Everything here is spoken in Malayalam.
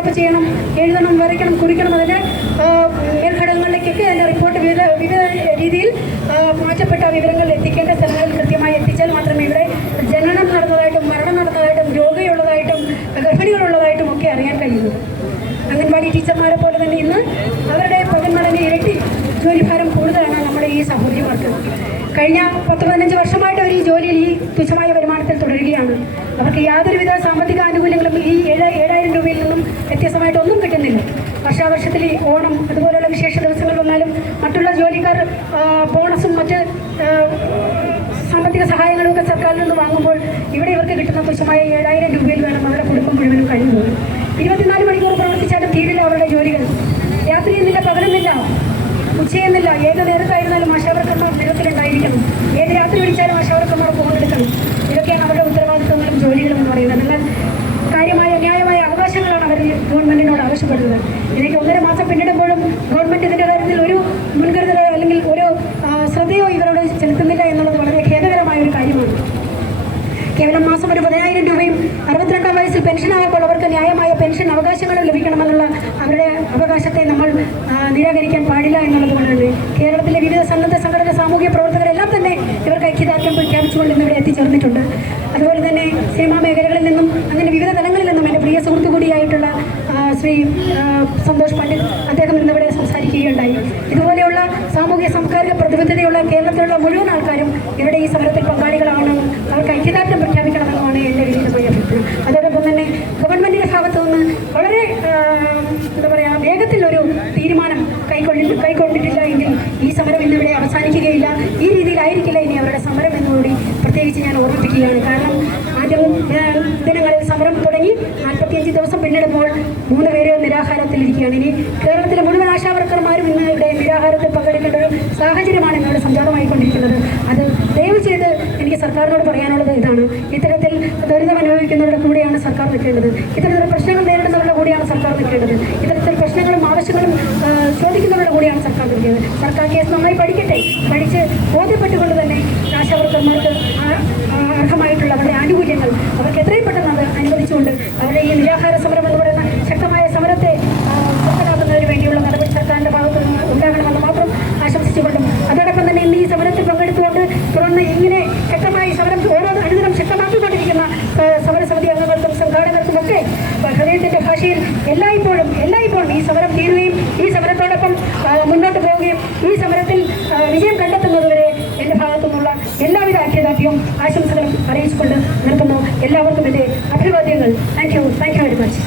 ഒക്കെ ചെയ്യണം എഴുതണം വരയ്ക്കണം കുറിക്കണം അതിന് മേൽഘടകങ്ങളിലേക്കൊക്കെ അതിന്റെ റിപ്പോർട്ട് വിവിധ വിവിധ രീതിയിൽ മാറ്റപ്പെട്ട വിവരങ്ങൾ എത്തിക്കേണ്ട സ്ഥലങ്ങളിൽ കൃത്യമായി എത്തിച്ചാൽ മാത്രമേ ഇവിടെ ജനനം നടന്നതായിട്ടും മരണം നടന്നതായിട്ടും രോഗിയുള്ളതായിട്ടും ഗർഭിണികളുള്ളതായിട്ടും ഒക്കെ അറിയാൻ കഴിയുള്ളൂ അംഗൻവാടി ടീച്ചർമാരെ പോലെ തന്നെ ഇന്ന് അവരുടെ പകന്മടങ്ങ് ഇരട്ടി ജോലിഭാരം കൂടുതലാണ് നമ്മുടെ ഈ സഹോദരിമാർക്ക്. കഴിഞ്ഞ പത്ത് പതിനഞ്ച് വർഷമായിട്ട് അവർ ഈ ജോലിയിൽ ഈ തുച്ഛമായ വരുമാനത്തിൽ തുടരുകയാണ്. അവർക്ക് യാതൊരുവിധ സാമ്പത്തിക ആനുകൂല്യങ്ങളും ഈ വ്യത്യസ്തമായിട്ട് ഒന്നും കിട്ടുന്നില്ല. വർഷാവർഷത്തിൽ ഓണം അതുപോലെയുള്ള വിശേഷ ദിവസങ്ങൾ വന്നാലും മറ്റുള്ള ജോലിക്കാർ ബോണസും മറ്റ് സാമ്പത്തിക സഹായങ്ങളും ഒക്കെ സർക്കാരിൽ നിന്ന് വാങ്ങുമ്പോൾ ഇവിടെ ഇവർക്ക് കിട്ടുന്ന തുച്ഛമായ ഏഴായിരം രൂപയിൽ വേണം അവരുടെ കുടുംബം മുഴുവനും കഴിയുന്നത് ഇരുപത്തിനാല് മണിക്കൂർ പ്രവർത്തിച്ചാലും തീരില്ല അവരുടെ ജോലികൾ. രാത്രി എന്നില്ല പകലെന്നില്ല ഉച്ചയെന്നില്ല ഏത് നേരത്തായിരുന്നാലും ആശാവർക്കന്മാർ ആവശ്യപ്പെടുന്നത് ഇതിലേക്ക് ഒന്നര മാസം പിന്നിടുമ്പോഴും ഗവൺമെന്റ് ഇതിന്റെ കാര്യത്തിൽ ഒരു മുൻകരുതലോ അല്ലെങ്കിൽ ഒരു ശ്രദ്ധയോ ഇവരോട് ചെലുത്തുന്നില്ല എന്നുള്ളത് വളരെ ഖേദകരമായ ഒരു കാര്യമാണ്. കേവലം മാസം ഒരു പതിനായിരം രൂപയും അറുപത്തിരണ്ടാം വയസ്സിൽ പെൻഷനാകുമ്പോൾ അവർക്ക് ന്യായമായ പെൻഷൻ അവകാശങ്ങളും ലഭിക്കണമെന്നുള്ള അവരുടെ അവകാശത്തെ നമ്മൾ നിരാകരിക്കാൻ പാടില്ല എന്നുള്ളത് കൊണ്ട് കേരളത്തിലെ വിവിധ സന്നദ്ധ സംഘടന സാമൂഹ്യ പ്രവർത്തകരെല്ലാം തന്നെ ഇവർക്ക് ഐക്യദാർഢ്യം പ്രഖ്യാപിച്ചുകൊണ്ട് ഇന്നിവിടെ എത്തിച്ചേർന്നിട്ടുണ്ട്. അതുപോലെ തന്നെ സിനിമാ മേഖലകളിൽ നിന്നും അങ്ങനെ വിവിധ തലങ്ങളിൽ നിന്നും എന്റെ പ്രിയ സുഹൃത്തു ആ, ശ്രീ സന്തോഷ് പണ്ഡിറ്റ് അദ്ദേഹം ഇന്നിവിടെ സംസാരിക്കുകയുണ്ടായി. ഇതുപോലെയുള്ള സാമൂഹ്യ സാംസ്കാരിക പ്രതിബദ്ധതയുള്ള കേരളത്തിലുള്ള മുഴുവൻ ആൾക്കാരും ഇവിടെ ഈ സമരത്തിൽ പങ്കാളികളാണെന്നും അവർക്ക് ഐക്യദാർഢ്യം പ്രഖ്യാപിക്കണമെന്നുമാണ് എന്റെ വിനീതമായ അഭിപ്രായം. അതോടൊപ്പം തന്നെ ഗവൺമെന്റിന്റെ ഭാഗത്തു നിന്ന് വളരെ എന്താ പറയുക വേഗത്തിൽ ഒരു തീരുമാനം കൈക്കൊള്ളി കൈക്കൊണ്ടിട്ടില്ല എങ്കിൽ ഈ സമരം ഇന്നിവിടെ അവസാനിക്കുകയില്ല. ഈ രീതിയിലായിരിക്കില്ല ഇനി അവരുടെ സമരം എന്നുകൂടി പ്രത്യേകിച്ച് ഞാൻ ഓർമ്മിപ്പിക്കുകയാണ്. കാരണം ആദ്യം ആ, ദിനങ്ങളിൽ സമരം തുടങ്ങി നാൽപ്പത്തിയഞ്ച് ദിവസം പിന്നിടുമ്പോൾ മൂന്ന് പേര് നിരാഹാരത്തിലിരിക്കുകയാണ്. ഇനി കേരളത്തിലെ മുഴുവൻ ആശാവർക്കർമാരും ഇന്ന് നിരാഹാരത്തിൽ പങ്കെടുക്കേണ്ട ഒരു സാഹചര്യമാണ് ഇന്നിവിടെ സംജാതമായിക്കൊണ്ടിരിക്കുന്നത്. അത് ദയവ് ചെയ്ത് എനിക്ക് സർക്കാരിനോട് പറയാനുള്ളത് ഇതാണ്. ഇത്തരത്തിൽ ദുരിതം അനുഭവിക്കുന്നവരുടെ കൂടെയാണ് സർക്കാർ നിൽക്കേണ്ടത്. ഇത്തരത്തിൽ പ്രശ്നങ്ങൾ നേരിടുന്നവരുടെ കൂടെയാണ് സർക്കാർ നിൽക്കേണ്ടത്. ഇത്തരത്തിൽ പ്രശ്നങ്ങളും ആവശ്യങ്ങളും ചോദിക്കുന്നവരുടെ കൂടെയാണ് സർക്കാർ നിൽക്കുന്നത് സർക്കാർ കേസ് നന്നായി പഠിക്കട്ടെ. പഠിച്ച് ബോധ്യപ്പെട്ടുകൊണ്ട് തന്നെ ആശാവർക്കർമാർക്ക് എത്രയും പെട്ടെന്ന് അത് അനുവദിച്ചുകൊണ്ട് അവരുടെ ഈ നിരാഹാര സമരം എന്ന് പറയുന്ന ശക്തമായ സമരത്തെ ആ, നിർത്തലാക്കുന്നതിന് വേണ്ടിയുള്ള നടപടി സർക്കാരിന്റെ ഭാഗത്തു നിന്ന് ഉണ്ടാകണമെന്ന് മാത്രം ആശംസിച്ചുകൊണ്ടും അതോടൊപ്പം തന്നെ ഇന്ന് ഈ സമരത്തിൽ പങ്കെടുത്തുകൊണ്ട് തുടർന്ന് ഇങ്ങനെ ശക്തമായി സമരം ഓരോ അനുദിനം ശക്തമാക്കിക്കൊണ്ടിരിക്കുന്ന സമരസമിതി അംഗങ്ങൾക്കും സംഘാടകർക്കും ഒക്കെ ഹൃദയത്തിന്റെ ഭാഷയിൽ എല്ലായ്പ്പോഴും എല്ലായ്പ്പോഴും ഈ സമരം തീരുകയും ഈ സമരത്തോടൊപ്പം മുന്നോട്ട് പോവുകയും ഈ സമരത്തിൽ വിജയം അവർക്ക് വേണ്ടി അഭിവാദ്യങ്ങൾ thank you thank you very much